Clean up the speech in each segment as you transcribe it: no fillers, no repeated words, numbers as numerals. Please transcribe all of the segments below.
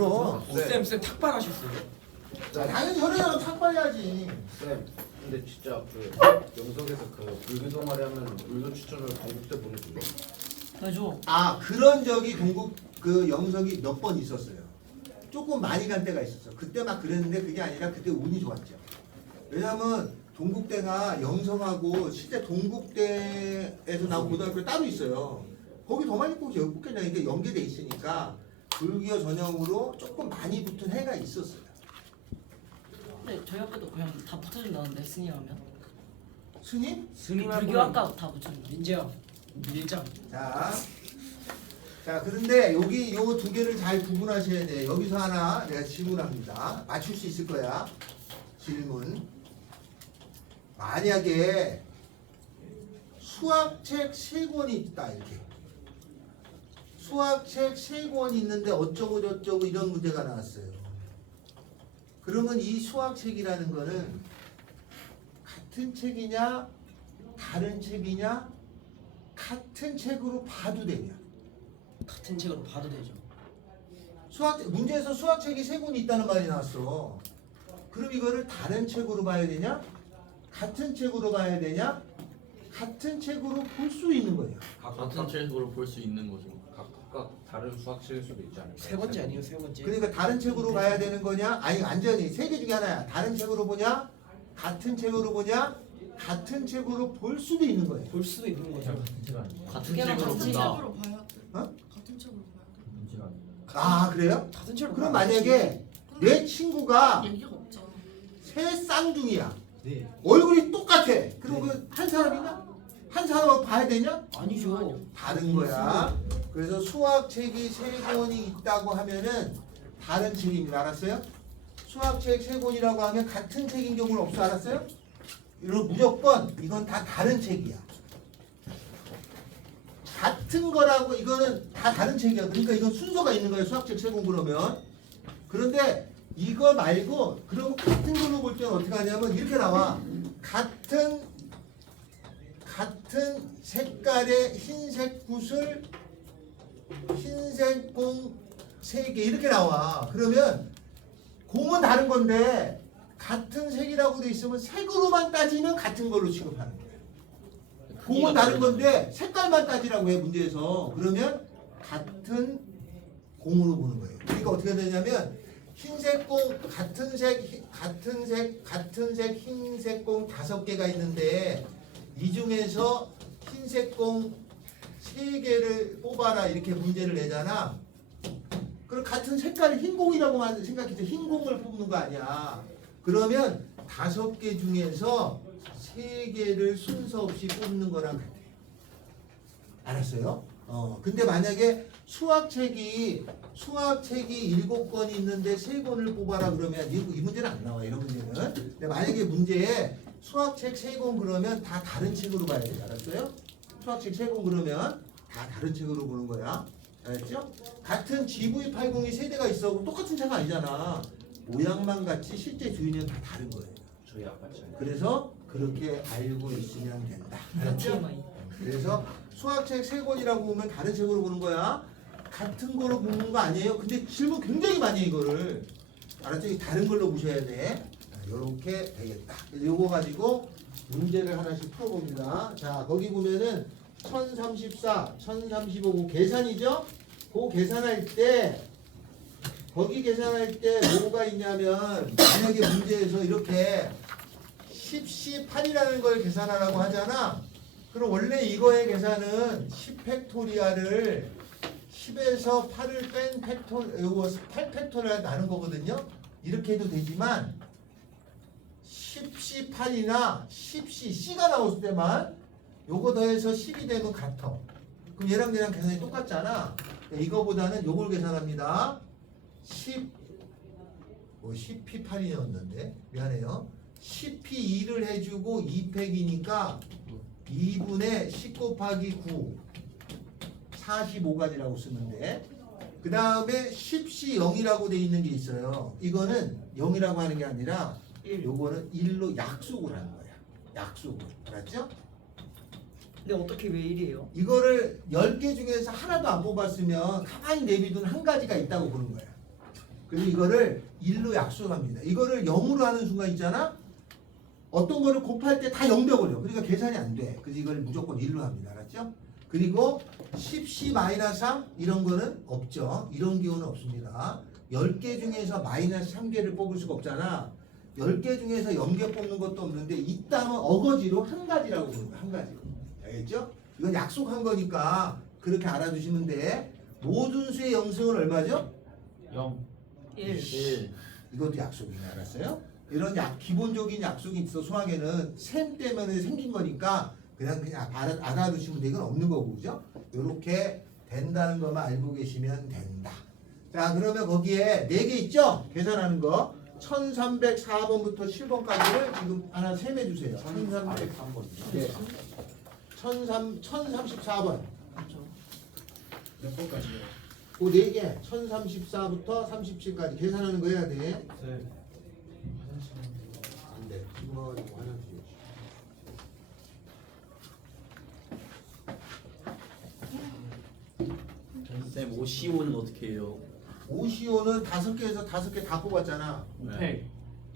그럼. 쌤 탁발하셨어요? 당연히 혈액하고 삭발해야지. 쌤, 근데 진짜 그 영석에서 그 불교 동아리 하면 의도 추천을 건국대 보내준대. 해줘. 아 그런 적이 동국 그 영석이 몇 번 있었어요. 조금 많이 간 때가 있었어. 그때 막 그랬는데 그게 아니라 그때 운이 좋았죠. 왜냐면 동국대가 영석하고 실제 동국대에서 나온 고등학교 따로 있어요. 거기 더 많이 뽑겠냐 이게 연계돼 있으니까 불교 전형으로 조금 많이 붙은 해가 있었어요. 근데 저희 학교도 그냥 다 붙여준다는데 스님하면 스님? 불교 학과 다 붙여준다. 민재야 밀장. 자 그런데 여기 요 두 개를 잘 구분하셔야 돼. 여기서 하나 내가 질문합니다. 맞출 수 있을 거야. 질문. 만약에 수학책 3권이 있다 이렇게. 수학책 3권이 있는데 어쩌고 저쩌고 이런 문제가 나왔어요. 그러면 이 수학책이라는 거는 같은 책이냐 다른 책이냐 같은 책으로 봐도 되냐. 같은 책으로 봐도 되죠. 문제에서 수학책이 3권이 있다는 말이 나왔어. 그럼 이거를 다른 책으로 봐야 되냐? 같은 책으로 봐야 되냐? 같은 책으로 볼 수 있는 거예요. 같은 책으로 볼 수 있는 거죠. 각각 다른 수학책일 수도 있지 않을까요? 세 번째 아니에요, 세 번째. 그러니까 다른 책으로 봐야 되는 거냐? 아니 완전히 3개 중에 하나야. 다른 책으로 보냐? 같은 책으로 보냐? 같은 책으로 볼 수도 있는 거예요. 볼 수도 있는 거죠. 같은 개랑 책으로 같은 본다. 책으로 봐야 돼. 어? 같은 책으로 봐야 돼. 아 그래요? 같은 책으로. 그럼 봐야지. 만약에 내 친구가 얘기가 없잖아. 새 쌍둥이야. 네. 얼굴이 똑같아. 그럼 그 한 사람이냐? 한 사람을 봐야 되냐? 아니죠. 다른 거야. 그래서 수학책이 3권이 있다고 하면은 다른 책입니다. 알았어요? 수학책 3권이라고 하면 같은 책인 경우는 없어. 알았어요? 이런 무조건 이건 다 다른 책이야. 같은 거라고 이거는 다 다른 책이야. 그러니까 이건 순서가 있는 거예요. 수학책 3권 그러면. 그런데 이거 말고 그럼 같은 걸로 볼 때는 어떻게 하냐면 이렇게 나와. 같은 색깔의 흰색 붓을 흰색 공 3개 이렇게 나와. 그러면 공은 다른 건데 같은 색이라고 돼 있으면 색으로만 따지면 같은 걸로 취급하는 거예요. 공은 다른 건데 색깔만 따지라고 해 문제에서. 그러면 같은 공으로 보는 거예요. 그러니까 어떻게 되냐면 흰색 공 같은 색 흰색 공 5개가 있는데 이 중에서 흰색 공 3개를 뽑아라 이렇게 문제를 내잖아. 그럼 같은 색깔의 흰 공이라고만 생각해서 흰 공을 뽑는 거 아니야. 그러면 5개 중에서 3개를 순서 없이 뽑는 거랑 같아요. 알았어요? 근데 만약에 수학책이 7권이 있는데 3권을 뽑아라 그러면 이 문제는 안 나와. 이런 문제는. 근데 만약에 문제에 수학책 3권 그러면 다 다른 책으로 봐야 돼. 알았어요? 수학책 3권 그러면 다 다른 책으로 보는 거야. 알았죠? 같은 GV80이 세대가 있어. 그럼 똑같은 차가 아니잖아. 모양만 같이 실제 주인은 다 다른 거예요. 저희 아빠죠. 그래서 그렇게 알고 있으면 된다. 알았죠? TMI. 그래서 수학책 3권이라고 보면 다른 책으로 보는 거야. 같은 거로 보는 거 아니에요? 근데 질문 굉장히 많이 해 이거를. 알았죠? 다른 걸로 보셔야 돼. 이렇게 되겠다. 요거 가지고 문제를 하나씩 풀어봅니다. 자, 거기 보면은 1034, 1035, 그 계산이죠? 그 계산할 때, 거기 계산할 때 뭐가 있냐면, 만약에 문제에서 이렇게 10C8이라는 걸 계산하라고 하잖아? 그럼 원래 이거의 계산은 10팩토리아를 10에서 8을 뺀 요거 8팩토리아 나눈 거거든요? 이렇게 해도 되지만, 10C8이나 10C, C가 나왔을 때만 요거 더해서 10이 되면 같아. 그럼 얘랑 계산이 똑같잖아. 이거보다는 요걸 계산합니다. 10P8이었는데 미안해요. 10P2를 해주고 2팩이니까 2분의 10 곱하기 9 45가지라고 쓰면 돼. 그 다음에 10C0이라고 돼 있는 게 있어요. 이거는 0이라고 하는 게 아니라 요거는 1로 약속을 하는 거야. 약속을. 알았죠? 근데 어떻게 왜 1이에요? 이거를 10개 중에서 하나도 안 뽑았으면 가만히 내비둔 한 가지가 있다고 보는 거야. 그래서 이거를 1로 약속합니다. 이거를 0으로 하는 순간 있잖아. 어떤 거를 곱할 때 다 0 되어버려. 그러니까 계산이 안 돼. 그래서 이걸 무조건 1로 합니다. 알았죠? 그리고 10C-3 이런 거는 없죠. 이런 기호는 없습니다. 10개 중에서 마이너스 3개를 뽑을 수가 없잖아. 10개 중에서 0개 뽑는 것도 없는데 있다면 어거지로 한 가지라고 부르는 거야. 한 가지로. 알겠죠? 이건 약속한 거니까 그렇게 알아두시면 돼. 모든 수의 영승은 얼마죠? 0. 1. 이것도 약속이네. 알았어요? 이런 기본적인 약속이 있어. 수학에는 셈 때문에 생긴 거니까 그냥 알아두시면 돼. 이건 없는 거고, 그죠? 이렇게 된다는 것만 알고 계시면 된다. 자, 그러면 거기에 4개 있죠? 계산하는 거. 1304번부터 7번까지를 지금 하나 셈해 주세요. 3번. 네. 1034번. 몇 번까지요? 그 4개. 1034부터 37까지 계산하는 거 해야 돼. 네. 안 돼. 지금 와가지고 화장실. 쌤, OCO는 어떻게 해요? OCO는 5개에서 5개 다 뽑았잖아. 네.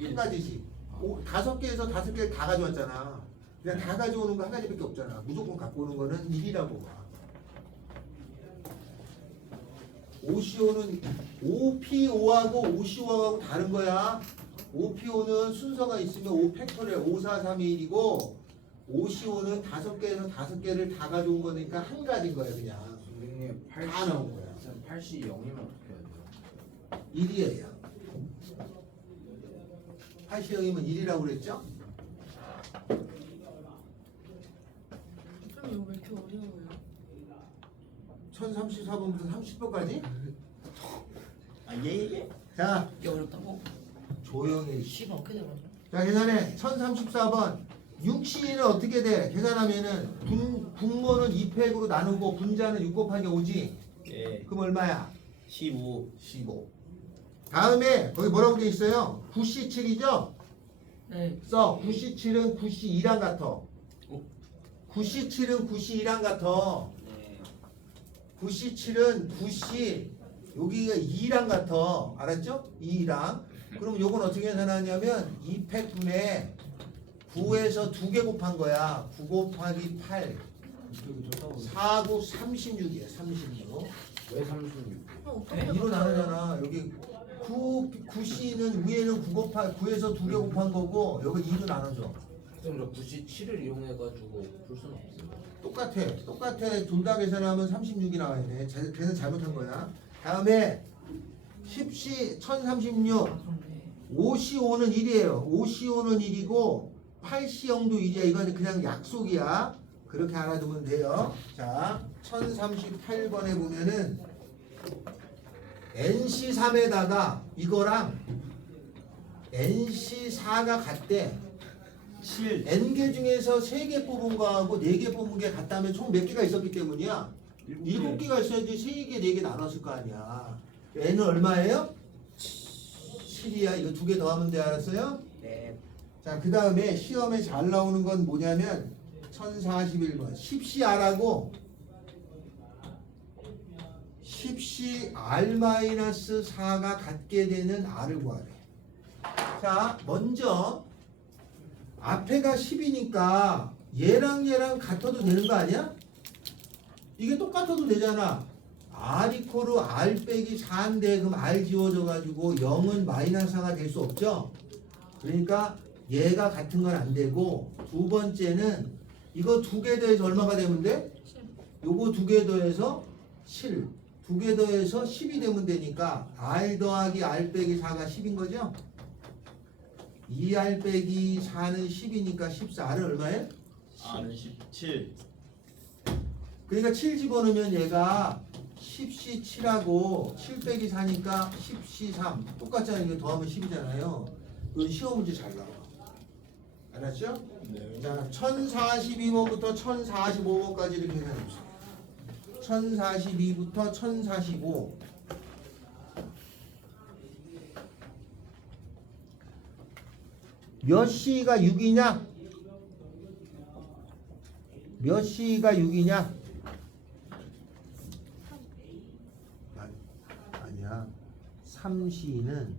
한 가지씩. 5개에서 5개를 다 가져왔잖아. 그냥 다 가져오는 거 한 가지밖에 없잖아. 무조건 갖고 오는 거는 1이라고 봐. OCO는 OPO하고 OCO하고 다른 거야. OPO는 순서가 있으면 5팩토리얼 5, 4, 3, 2, 1이고 OCO는 5개에서 5개를 다 가져온 거니까 한 가지인 거야 그냥. 선생님 다 나온 거야. 8시 0이면 어떻게 해야 돼요? 1이에요. 80형이면 1이라고 그랬죠? 그럼 이거 왜 이렇게 어려워요? 1034번부터 30번까지? 아, 예. 자, 이게 어렵다고? 조용히. 씨발 어떻게 되거든? 자, 계산해. 1034번. 6C는 어떻게 돼? 계산하면은 분모는 2팩으로 나누고 분자는 6 곱하기 5지? 예. 그럼 얼마야? 15. 15. 다음에 거기 뭐라고 돼 있어요? 9C7이죠? 네. 써. 9C7은 9C2랑 같아. 9C7은 9C2랑 같아. 네. 9C7은 9C 여기가 2랑 같아. 알았죠? 2랑. 그럼 요건 어떻게 계산하냐면 2팩분에 9에서 2개 곱한 거야. 9 곱하기 8. 4, 9, 36이야. 36. 왜 36? 어떻게 2로 나누잖아. 여기 9C는 위에는 9에서 2개 곱한 거고 여기 2로 나눠줘. 선생님 저 97을 이용해가지고 풀 수는 없어요. 똑같아. 둘 다 계산하면 36이 나와야 돼. 계산 잘못한 거야. 다음에 10C 1036 아 그런데 5C5는 1이에요. 5C5는 1이고 8C0도 1이야. 이건 그냥 약속이야. 그렇게 알아두면 돼요. 자, 1038번에 보면은 NC3에다가 이거랑 NC4가 같대. 7. N개 중에서 3개 뽑은 거하고 4개 뽑은 게 같다면 총 몇 개가 있었기 때문이야? 7개가 있어야지 3개, 4개 나눴을 거 아니야. N은 얼마예요? 7이야. 이거 2개 더하면 돼. 알았어요? 네. 자, 그 다음에 시험에 잘 나오는 건 뭐냐면 1041번 10CR하고 10CR-4가 같게 되는 R을 구하래. 자, 먼저 앞에가 10이니까 얘랑 같아도 되는 거 아니야? 이게 똑같아도 되잖아. R 이코르 R 빼기 4인데 그럼 R 지워져 가지고 0은 마이너스 4가 될 수 없죠? 그러니까 얘가 같은 건 안 되고 두 번째는 이거 2개 더해서 얼마가 되면 돼? 요거 2개 더해서 7 2개 더해서 10이 되면 되니까 R 더하기 R 빼기 4가 10인 거죠? 2R 빼기 4는 10이니까 14R은 얼마예요? R은 17. 그러니까 7 집어넣으면 얘가 10C7하고 7 빼기 4니까 10C3 똑같잖아요. 이거 더하면 10이잖아요. 이건 시험 문제 잘 나와. 알았죠? 네. 자, 1042번부터 1045번까지를 계산해주세요. 1042부터 1045. 몇 C가 6이냐? 몇 C가 6이냐? 아니야. 3C는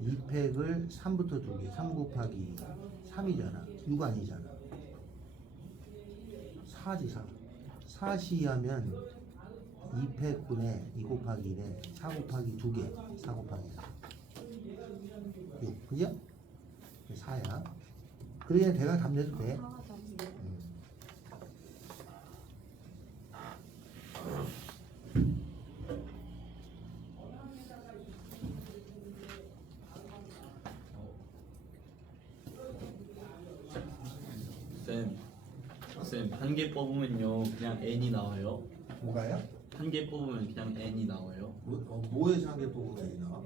2팩을 3부터 2개, 3 곱하기 3이잖아. 6 아니잖아. 4지 4. 4C 하면 2팩분의 2 곱하기 1에 4 곱하기 2개, 4 곱하기 4. 6, 그죠? 4야. 그러니까 대강 답 내도 돼. 쌤, 한 개 뽑으면요 그냥 n이 나와요. 뭐가요? 한 개 뽑으면 그냥 n이 나와요. 뭐에서 한 개 뽑으면 나와?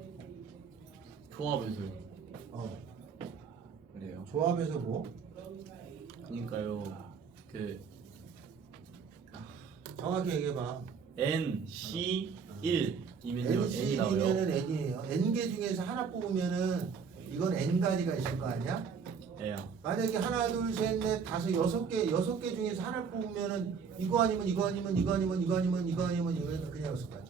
조합에서요. 그래요. 조합에서 뭐? 그러니까요. 그 정확히 얘기해봐. n, c, 1이면요 n이 NC면은 나와요. N이에요. N개 중에서 하나 뽑으면은 이건 N가지가 있을 거 아니야? 예요. 만약에 하나, 둘, 셋, 넷, 다섯, 6개 중에서 하나를 뽑으면은 이거 아니면 이거 아니면 이거 아니면 이거 아니면 이거 아니면 이거 그냥 6가지.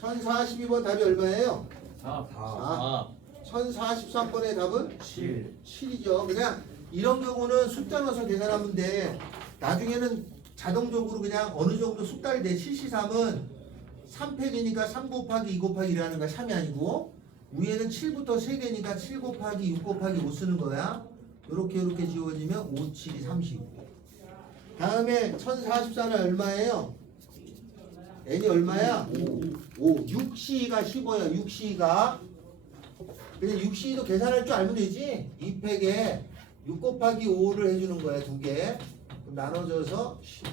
(1042번) 답이 얼마예요? 4. 1043번의 답은 7. 7이죠. 그냥 이런 경우는 숫자 넣어서 계산하면 돼. 나중에는 자동적으로 그냥 어느 정도 숙달돼. 7C3은 3팩이니까 3 곱하기 2 곱하기 1하는 거야. 3이 아니고 위에는 7부터 3개니까 7 곱하기 6 곱하기 5 쓰는 거야. 이렇게 지워지면 5, 7이 39. 다음에 1044는 얼마예요? n이 얼마야? 5. 6C가 15야. 6C가 근데 6C도 계산할 줄 알면 되지. 2팩에 6 곱하기 5를 해주는 거야. 2개 나눠져서 10.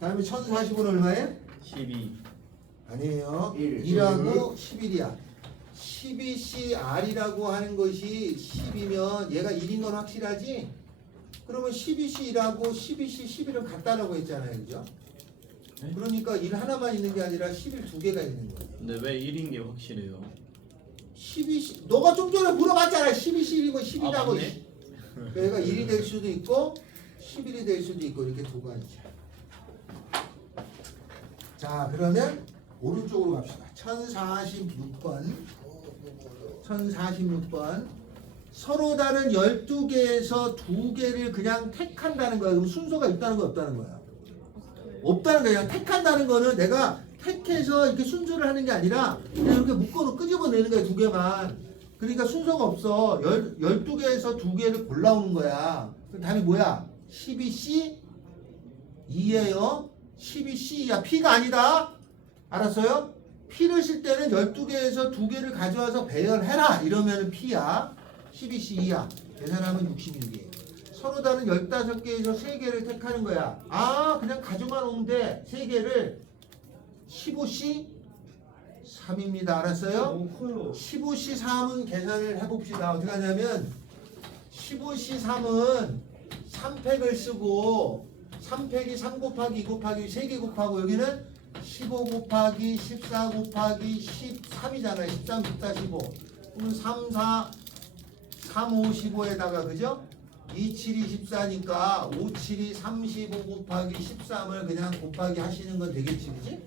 다음에 1040은 얼마예요? 12. 아니에요. 1. 2하고 11이야. 12CR이라고 하는 것이 10이면 얘가 1인 건 확실하지? 그러면 12C1하고 12C 11은 같다라고 했잖아요. 그죠? 네? 그러니까 1 하나만 있는 게 아니라 11 2개가 있는 거예요. 근데 왜 1인 게 확실해요? 12C 너가 좀 전에 물어봤잖아. 12C1이고 10이라고. 맞네. 얘가 1이 될 수도 있고 11이 될 수도 있고 이렇게 두 가지. 자, 그러면 오른쪽으로 갑시다. 1046번 서로 다른 12개에서 2개를 그냥 택한다는 거야. 그럼 순서가 있다는 거야, 없다는 거야? 없다는 거야. 그냥 택한다는 거는 내가 택해서 이렇게 순서를 하는 게 아니라 그냥 이렇게 묶어놓고 끄집어내는 거야, 2개만. 그러니까 순서가 없어. 12개에서 2개를 골라오는 거야. 그럼 답이 뭐야? 12C 2예요. 12C야. P가 아니다. 알았어요? P를 쓸 때는 12개에서 2개를 가져와서 배열해라. 이러면 P야. 12C2야. 계산하면 66이에요. 서로 다른 15개에서 3개를 택하는 거야. 아, 그냥 가져만 오면 돼. 3개를 15C 3입니다. 알았어요? 너무 커요. 15C 3은 계산을 해봅시다. 어떻게 하냐면 15C 3은 3팩을 쓰고 3팩이 3 곱하기 2 곱하기 3개 곱하고 여기는 15 곱하기 14 곱하기 13이잖아요. 13, 14, 15. 그럼 3, 4, 3, 5, 15에다가 그죠? 2, 7이 14니까 5, 7이 35 곱하기 13을 그냥 곱하기 하시는 건 되겠지, 그지?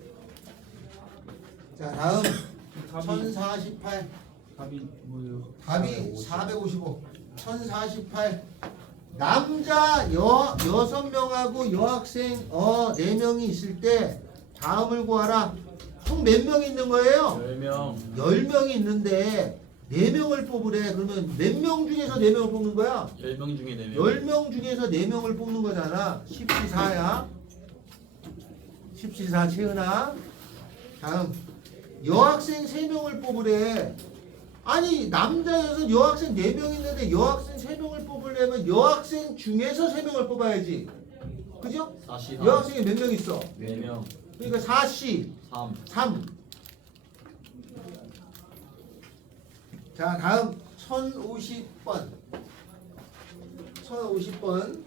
자, 다음 1048. 답이 뭐예요? 답이 455. 1048. 남자 6명하고 여학생 4명이 있을 때 다음을 구하라. 총 몇 명 있는 거예요? 10명. 10명이 있는데 4명을 뽑으래. 그러면 몇 명 중에서 4명을 뽑는 거야? 10명 중에 4명. 10명 중에서 4명을 뽑는 거잖아. 14야. 14 채은아. 다음 여학생 3명을 뽑으래. 아니 남자여서 여학생 4명 있는데 여학생 3명을 뽑으려면 여학생 중에서 3명을 뽑아야지. 그죠? 44. 여학생이 몇 명 있어? 4명. 그러니까 4C 3. 3. 자, 다음 1050번. 1050번.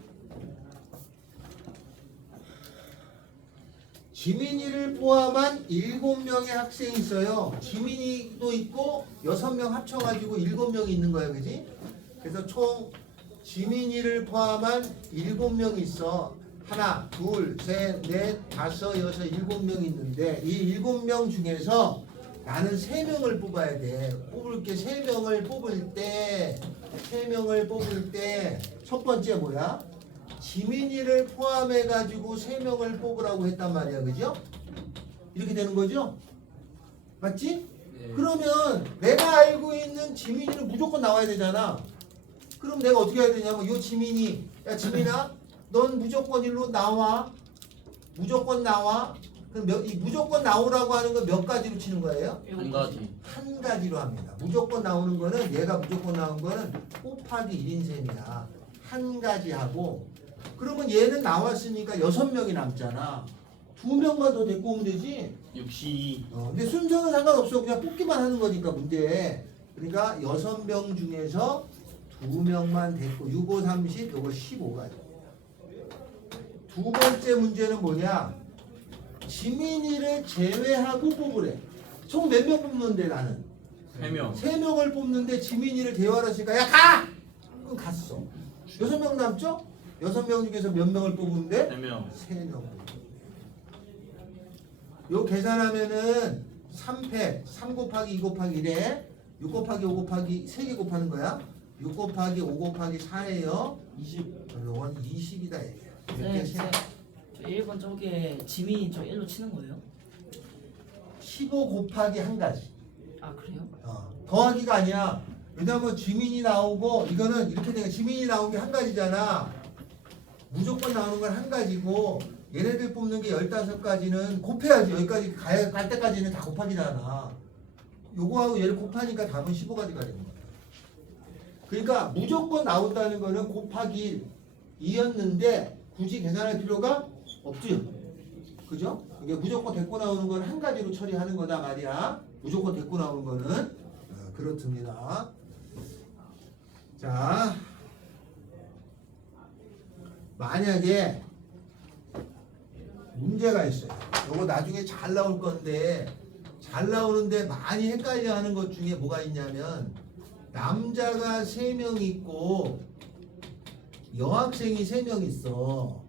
지민이를 포함한 7명의 학생이 있어요. 지민이도 있고 6명 합쳐가지고 7명이 있는 거야, 그지? 그래서 총 지민이를 포함한 7명이 있어. 하나, 둘, 셋, 넷, 다섯, 여섯, 7명 있는데 이 7명 중에서 나는 3명을 뽑아야 돼. 뽑을 게 3명을 뽑을 때 3명을 뽑을 때 첫 번째 뭐야? 지민이를 포함해 가지고 3명을 뽑으라고 했단 말이야. 그죠? 이렇게 되는 거죠? 맞지? 그러면 내가 알고 있는 지민이는 무조건 나와야 되잖아. 그럼 내가 어떻게 해야 되냐면 요 지민이, 야 지민아 넌 무조건 일로 나와. 무조건 나와. 그럼 이 무조건 나오라고 하는 건 몇 가지로 치는 거예요? 한 가지. 한 가지로 합니다. 무조건 나오는 거는 얘가 무조건 나온 거는 곱하기 1인 셈이야. 한 가지 하고 그러면 얘는 나왔으니까 6명이 남잖아. 2명만 더 데리고 오면 되지. 62. 근데 순서는 상관없어. 그냥 뽑기만 하는 거니까 문제. 그러니까 6명 중에서 2명만 데리고 6, 5, 30, 요거 15가지. 두 번째 문제는 뭐냐? 지민이를 제외하고 뽑으래. 총 몇 명 뽑는데 나는? 3명. 3명을 뽑는데 지민이를 대화를 하시니까 야 가! 그럼 갔어. 6명 남죠? 6명 중에서 몇 명을 뽑는데? 3명. 3명. 요 계산하면은 3팩 3 곱하기 2 곱하기 1에 6 곱하기 5 곱하기 3개 곱하는 거야. 6 곱하기 5 곱하기 4예요. 20. 요건 20이다 얘기야. 네, 저 1번 쪽에 지민이 저 1로 치는 거예요? 15 곱하기 한 가지. 아 그래요? 더하기가 아니야. 왜냐면 지민이 나오고 이거는 이렇게 되는 지민이 나온 게 한 가지잖아. 무조건 나오는 건 한 가지고 얘네들 뽑는 게 15가지는 곱해야지. 여기까지 갈 때까지는 다 곱하기잖아. 요거하고 얘를 곱하니까 답은 15가지가 되는 거야. 그러니까 무조건 나온다는 거는 곱하기 2였는데 굳이 계산할 필요가 없죠. 그죠? 이게 무조건 데리고 나오는 건 한 가지로 처리하는 거다 말이야. 무조건 데리고 나오는 거는 그렇습니다. 자, 만약에 문제가 있어요. 요거 나중에 잘 나올 건데 잘 나오는데 많이 헷갈려 하는 것 중에 뭐가 있냐면 남자가 3명 있고 여학생이 3명 있어.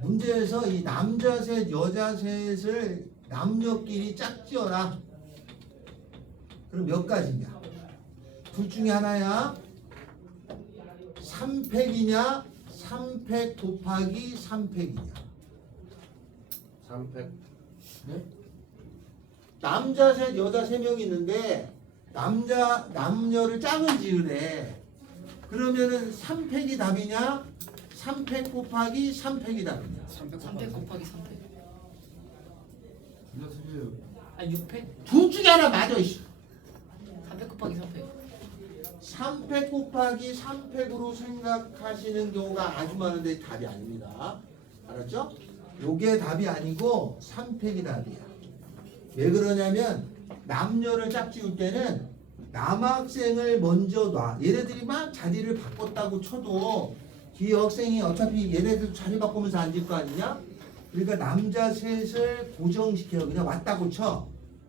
문제에서 이 남자 셋, 여자 셋을 남녀끼리 짝지어라. 그럼 몇 가지냐? 둘 중에 하나야. 3팩이냐? 3팩 곱하기 3팩이냐? 3팩. 남자 셋, 여자 3명 있는데 남녀를 짝을 지으래. 그러면은 3팩이 답이냐? 3팩 곱하기 3팩이 답이냐? 3팩 곱하기 3팩. 둘다 틀려요. 아 6팩? 둘 중에 하나 맞아. 3팩 곱하기 3팩. 3팩 곱하기 3팩으로 생각하시는 경우가 아주 많은데 답이 아닙니다. 알았죠? 요게 답이 아니고 3팩이 답이야. 왜 그러냐면 남녀를 짝지을 때는 남학생을 먼저 놔. 얘네들이 막 자리를 바꿨다고 쳐도 뒤 여학생이 어차피 얘네들 자리 바꾸면서 앉을 거 아니냐? 그러니까 남자 셋을 고정시켜요. 그냥 왔다고 쳐.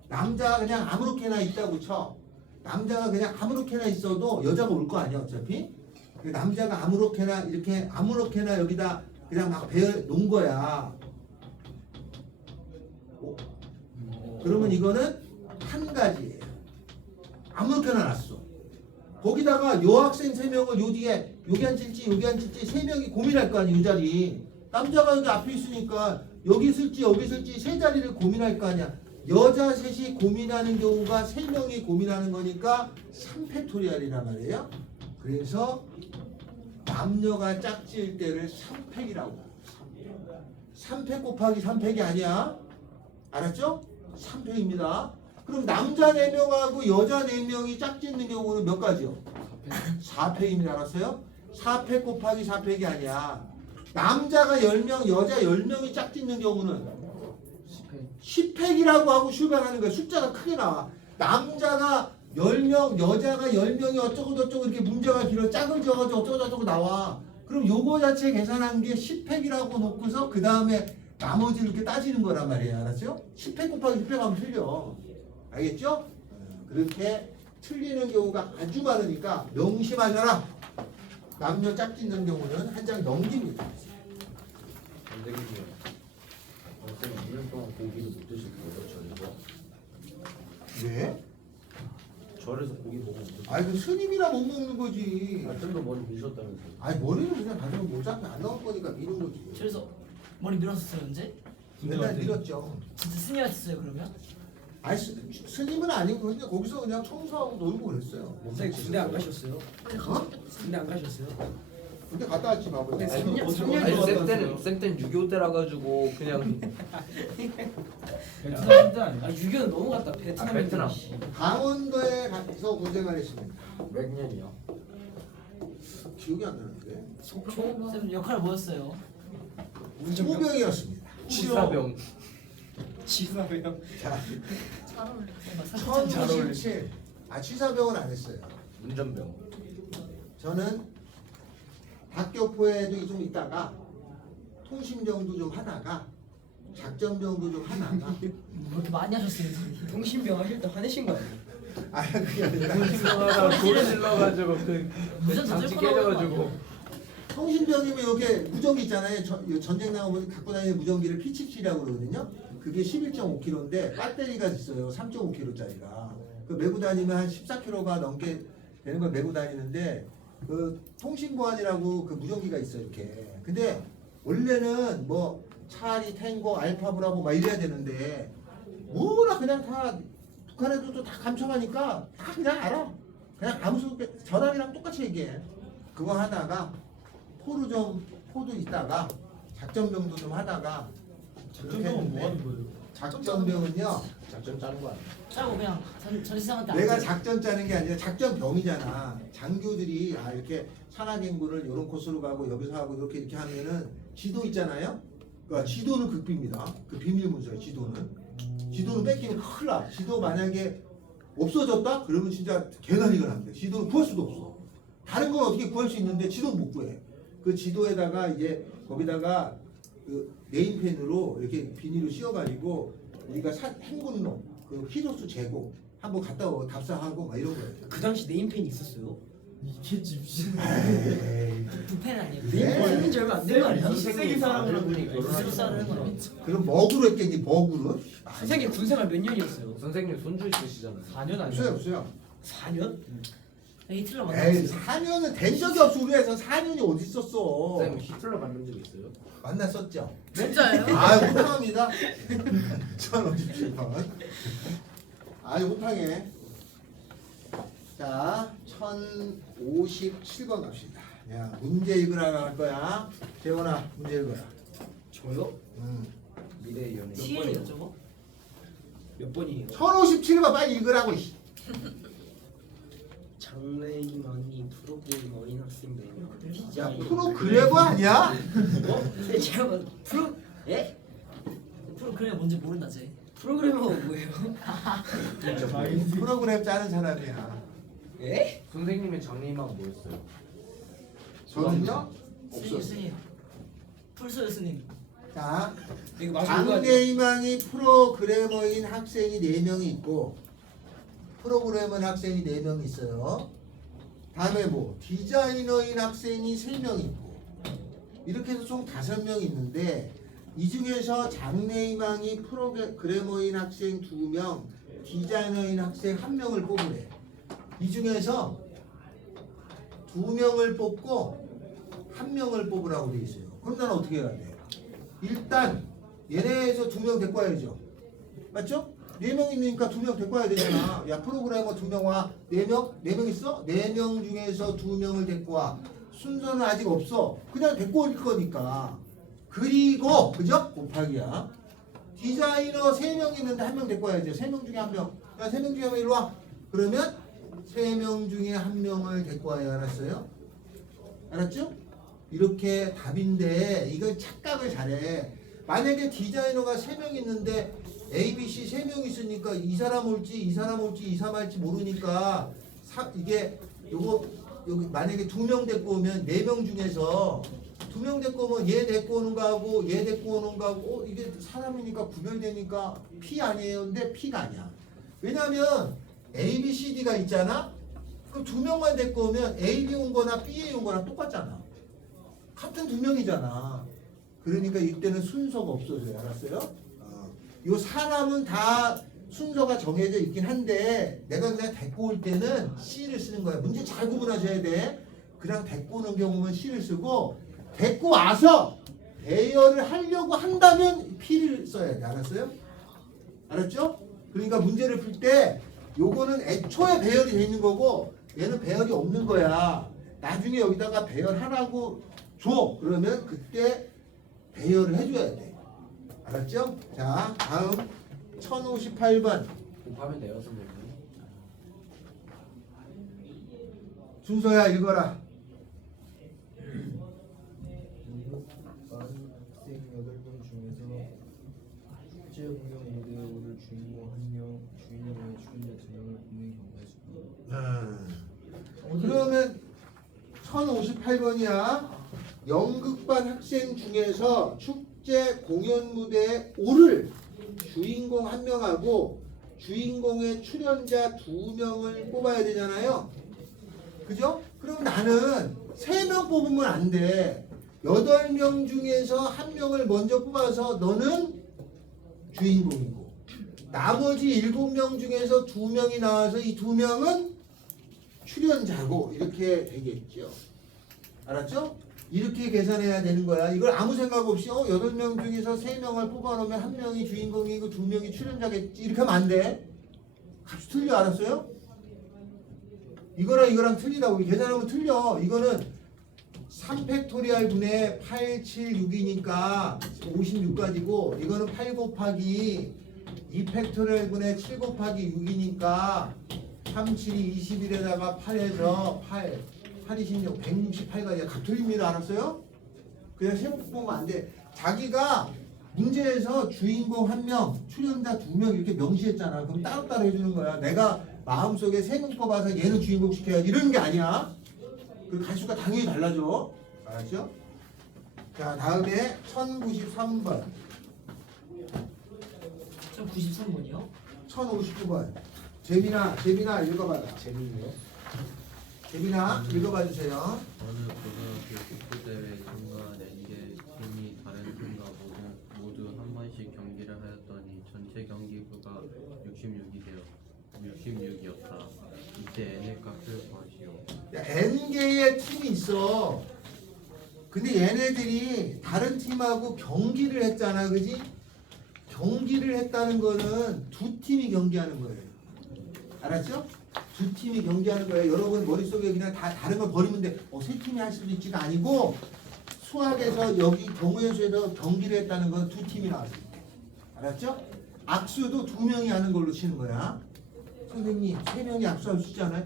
남자가 그냥 아무렇게나 있다고 쳐. 남자가 그냥 아무렇게나 있어도 여자가 올 거 아니야 어차피. 남자가 아무렇게나 이렇게 아무렇게나 여기다 그냥 막 배어 놓은 거야. 그러면 이거는 한 가지예요. 아무렇게나 놨어. 거기다가 여학생 3명을 요 뒤에 여기 앉힐지 여기 앉힐지 3명이 고민할 거 아니야 이 자리. 남자가 여기 앞에 있으니까 여기 쓸지 여기 쓸지 3자리를 고민할 거 아니야. 여자 셋이 고민하는 경우가 3명이 고민하는 거니까 3팩토리얼이란 말이에요. 그래서 남녀가 짝지을 때를 3팩이라고. 3팩 곱하기 3팩이 아니야. 알았죠? 3팩입니다. 그럼 남자 4명하고 여자 4명이 짝짓는 경우는 몇 가지요? 4팩입니다. 알았어요? 4팩 곱하기 4팩이 아니야. 남자가 10명, 여자 10명이 짝짓는 경우는 10팩이라고 하고 출발하는 거야. 숫자가 크게 나와. 남자가 10명, 여자가 10명이 어쩌고 저쩌고 이렇게 문제가 길어. 짝을 지어가지고 어쩌고 저쩌고 나와. 그럼 요거 자체 계산한 게 10팩이라고 놓고서 그 다음에 나머지를 이렇게 따지는 거란 말이에요. 알았죠? 10팩 곱하기 10팩 하면 틀려. 알겠죠? 그렇게 틀리는 경우가 아주 많으니까 명심하셔라. 남녀 짝짓는 경우는 한 장 넘깁니다. 선생님이 선생님 2년 동안 고기를 못 드실 거예요 절에서? 왜? 절에서 고기 먹으면 못 드실 아이 그 스님이라 못 먹는 거지. 거예요? 좀더 머리 미셨다면서요? 아니 머리를 그냥 가지고 모자면 안 나올 거니까 미는 거지. 그래서 머리 밀었었어요 언제? 맨날 밀었죠. 진짜 스님 하셨어요 그러면? 아니 스님은 아니고 그냥 거기서 그냥 청소하고 놀고 그랬어요. 선생님 군대 안 가셨어요? 어? 군대 안 가셨어요? 근데 갔다 왔지 바보야. 근데 아니, 3년 어디- 3년 아니, 동안 쌤땐 6.25 때라 가지고 그냥 베트남 혼자 아니야? 아 6.25는 넘어갔다 베트남. 베트남. 강원도에 가서 군생활 했습니다. 몇 년이요? 기억이 안 나는데. 쌤 역할 뭐였어요? 소병이었습니다. 치사병. 지사병. 자, 잘 어울려. 쌤 막 사진 잘 1097. 취사병은 안 했어요. 운전병. 저는 학교포에도 좀 있다가 통신병도 좀 하다가 작전병도 좀 하다가 뭐 그렇게 많이 하셨어요 선생님? 통신병 하실 때 화내신 거 아니에요? 아니 그게 아니라 운전병하다가 돌 질러가지고 그 무전 장치 전쟁 꺼나오는 거 깨져가지고 통신병이면 여기 무전기 있잖아요. 전쟁 나가면 갖고 다니는 무전기를 P77이라고 그러거든요. 그게 11.5kg인데 배터리가 있어요. 3.5kg짜리가. 그 메고 다니면 한 14kg가 넘게 되는 걸 메고 다니는데 그 통신보안이라고 그 무전기가 있어요. 이렇게. 근데 원래는 뭐 차리, 탱고, 알파, 브라보 막 이래야 되는데 뭐라 그냥 다 북한 애들도 다 감청하니까 다 그냥 알아. 그냥 아무 소리 전화기랑 똑같이 얘기해. 그거 하다가 포도 있다가 작전병도 좀 하다가 작전병은 뭐 하는 거예요? 작전병은요 작전 짜는 거 아니야? 짜고 그냥 전시상한테 안 내가 줘요. 작전 짜는 게 아니라 작전병이잖아. 장교들이 이렇게 산악행군을 이런 코스로 가고 여기서 하고 이렇게 하면은 지도 있잖아요. 그러니까 지도는 극비입니다. 그 비밀 문서예요. 지도는 뺏기면 큰일 나. 지도 만약에 없어졌다? 그러면 진짜 개난리가 납니다. 지도는 구할 수도 없어. 다른 건 어떻게 구할 수 있는데 지도는 못 구해. 그 지도에다가 이제 거기다가 그 네임펜으로 이렇게 비닐을 씌워가지고 우리가 행군로 그 히로스 재고 한번 갔다 오고 답사하고 막 이런 거예요. 그 당시 네임펜이 있었어요? 있겠지 미친. 부패는 아니에요. 네. 네임펜 생긴 지 얼마 안 된 거 아니야? 이세기 사람으로 아들분이 무슨 결혼하는 싸는 거 거예요? 그럼 먹으로 했겠니? 먹으로? 선생님 군생활 몇 년이었어요? 선생님 손주 있으시잖아요. 4년 없어요 아니야? 없어요. 4년? 히틀러 에이 만났어요. 4년은 된 적이 없어. 우리 회사 4년이 어디 있었어. 쌤 히틀러 만난 적 있어요? 만났었죠. 진짜예요? 아유 호탕합니다. 1057번. 아유 호탕해. 자 1057번 갑시다. 야 문제 읽으라 할 거야. 재원아 문제 읽어라. 저요? 미래의 연애. 시엔이요 저거? 몇 번이에요? 1057번 빨리 읽으라고. 장래희망이 프로그램 어린 학생들. 야 프로그래머 아니야? 네, 제가 봐도 예? 프로그램 뭔지 모른다 쟤. 프로그래머가 뭐예요? 프로그램 짜는 사람이야. 예? 선생님의 장래희망 뭐였어요? 저는요 스님 없었어. 스님. 풀소요 스님. 자 이거 맞은 거 같아요. 장래희망이 프로그래머인 학생이 4명이 있고 프로그래머 학생이 4명 있어요. 다음에 뭐 디자이너인 학생이 3명 있고 이렇게 해서 총 5명 있는데 이 중에서 장래희망이 프로그래머인 학생 2명, 디자이너인 학생 1명을 뽑으래. 이 중에서 2명을 뽑고 1명을 뽑으라고 돼 있어요. 그럼 나는 어떻게 해야 돼? 일단 얘네에서 2명 데리고 와야죠. 맞죠? 4명 있으니까 2명 데리고 와야 되잖아. 야 프로그래머 2명 와. 4명? 4명 있어? 4명 중에서 2명을 데리고 와. 순서는 아직 없어. 그냥 데리고 올 거니까. 그리고 그죠? 곱하기야. 디자이너 3명 있는데 1명 데리고 와야죠. 3명 중에 1명. 야 3명 중에 1명 일로 와. 그러면 3명 중에 1명을 데리고 와야 알았어요? 알았죠? 이렇게 답인데 이건 착각을 잘해. 만약에 디자이너가 3명 있는데 A, B, C 3명 있으니까 이 사람 올지 이 사람 올지 이 사람 할지 모르니까 이게 요거 여기 만약에 2명 데리고 오면 4명 중에서 2명 데리고 오면 얘 데리고 오는 거하고 얘 데리고 오는 거하고 이게 사람이니까 구별되니까 P 아니에요. 근데 P가 아니야. 왜냐면 A, B, C, D가 있잖아. 그럼 2명만 데리고 오면 A, B 온 거나 B, A 온 거나 똑같잖아. 같은 2명이잖아. 그러니까 이때는 순서가 없어져요. 알았어요? 요 사람은 다 순서가 정해져 있긴 한데 내가 그냥 데리고 올 때는 C를 쓰는 거야. 문제 잘 구분하셔야 돼. 그냥 데리고 오는 경우는 C를 쓰고 데리고 와서 배열을 하려고 한다면 P를 써야 돼. 알았어요? 알았죠? 그러니까 문제를 풀 때 요거는 애초에 배열이 돼 있는 거고 얘는 배열이 없는 거야. 나중에 여기다가 배열하라고 줘. 그러면 그때 배열을 해줘야 돼. 알았죠? 자, 다음 1058번 곱하면 돼요, 선생님. 순서야 읽어라. 학생 8명 중에서 축제 공연 무대에 오를 주인공 1명, 주인공의 출연자 2명을 뽑는 경우가 있습니다. 그러면 1058번이야. 연극반 학생 중에서 축제 공연 무대에 오를 주인공 1명하고 주인공의 출연자 2명을 뽑아야 되잖아요. 그죠? 그럼 나는 3명 뽑으면 안 돼. 8명 중에서 1명을 먼저 뽑아서 너는 주인공이고 나머지 7명 중에서 2명이 나와서 이 2명은 출연자고 이렇게 되겠죠. 알았죠? 이렇게 계산해야 되는 거야. 이걸 아무 생각 없이 8명 중에서 3명을 뽑아놓으면 1명이 주인공이고 2명이 출연자겠지 이렇게 하면 안 돼. 값이 틀려. 알았어요? 이거랑 틀리다고. 계산하면 틀려. 이거는 3팩토리알 분의 8, 7, 6이니까 56까지고 이거는 8 곱하기 2팩토리알 분의 7 곱하기 6이니까 3, 7이 21에다가 8에서 8, 8, 26, 168까지 값 틀립니다. 알았어요? 그냥 세목 보면 안 돼. 자기가 문제에서 주인공 1명, 출연자 2명 이렇게 명시했잖아. 그럼 따로따로 해주는 거야. 내가 마음속에 3명 뽑아서 얘는 주인공 시켜야지 이러는 게 아니야. 그 가수가 당연히 달라져. 알았죠? 자, 다음에 1093번. 93번이요? 1059번. 재민아 읽어봐라. 재밌네요. 재민아 읽어봐 주세요. 어느 고등학교 축구대회 참가한 4개 팀이 다른 팀과 모두 한 번씩 경기를 하였더니 전체 경기 수가 66이었다. 이때 n의 값을 구하시오. N개의 팀이 있어. 근데 얘네들이 다른 팀하고 경기를 했잖아. 그지? 경기를 했다는 거는 두 팀이 경기하는 거예요. 알았죠? 두 팀이 경기하는 거예요. 여러분 머릿속에 그냥 다 다른 걸 버리면 돼. 세 팀이 할 수도 있지가 아니고 수학에서 여기 경우의 수에서 경기를 했다는 건 두 팀이 나왔을 때. 알았죠? 악수도 2명이 하는 걸로 치는 거야. 선생님 3명이 악수할 수 있잖아요.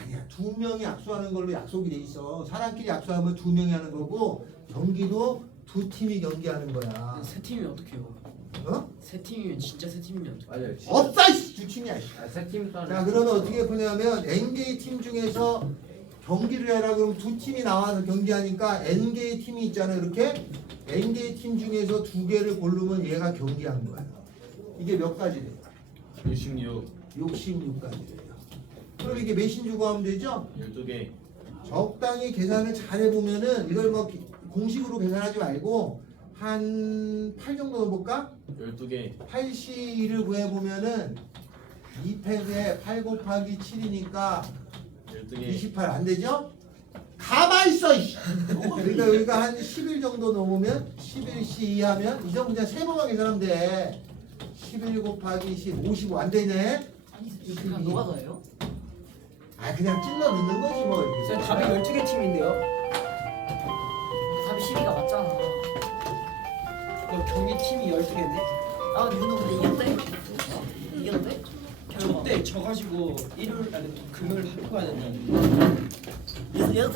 아니야. 2명이 악수하는 걸로 약속이 돼 있어. 사람끼리 악수하면 2명이 하는 거고 경기도 두 팀이 경기하는 거야. 세 팀이면 어떡해요? 세 팀이면 진짜 세 팀이면 어떡해? 맞아요. 진짜. 없다 이씨. 두 팀이야. 씨. 세팀 자, 그러면 어떻게 보냐면 N개의 팀 중에서 경기를 해라 그러면 두 팀이 나와서 경기하니까 N개의 팀이 있잖아요. 이렇게 N개의 팀 중에서 2개를 고르면 얘가 경기한 거야. 이게 몇 가지 돼요? 66 66가지 돼요. 그럼 이게 몇인 주고 하면 되죠? 12개 적당히 계산을 잘 해보면은 이걸 뭐 공식으로 계산하지 말고 한 8 정도 넣어볼까? 12개 8C를 구해보면은 2팩에 8 곱하기 7이니까 12개 28 안 되죠? 가만히 있어. 이씨. 그러니까 우리가 한 11 정도 넣으면 11C 하면 이 정도 그냥 3번만 계산하면 돼. 11 곱하기 10 55 안 되네. 아니 그냥 노가다예요? 아 그냥 찔러 넣는 거지 뭐. 쌤 답이 12개 팀인데요? 답이 12가 맞잖아. 그럼 경기 팀이 12개인데? 아 윤호 근데 이겼대? 이겼대? 저때 져가지고 일요일 아니 금요일 학교 가야 된다는 얘도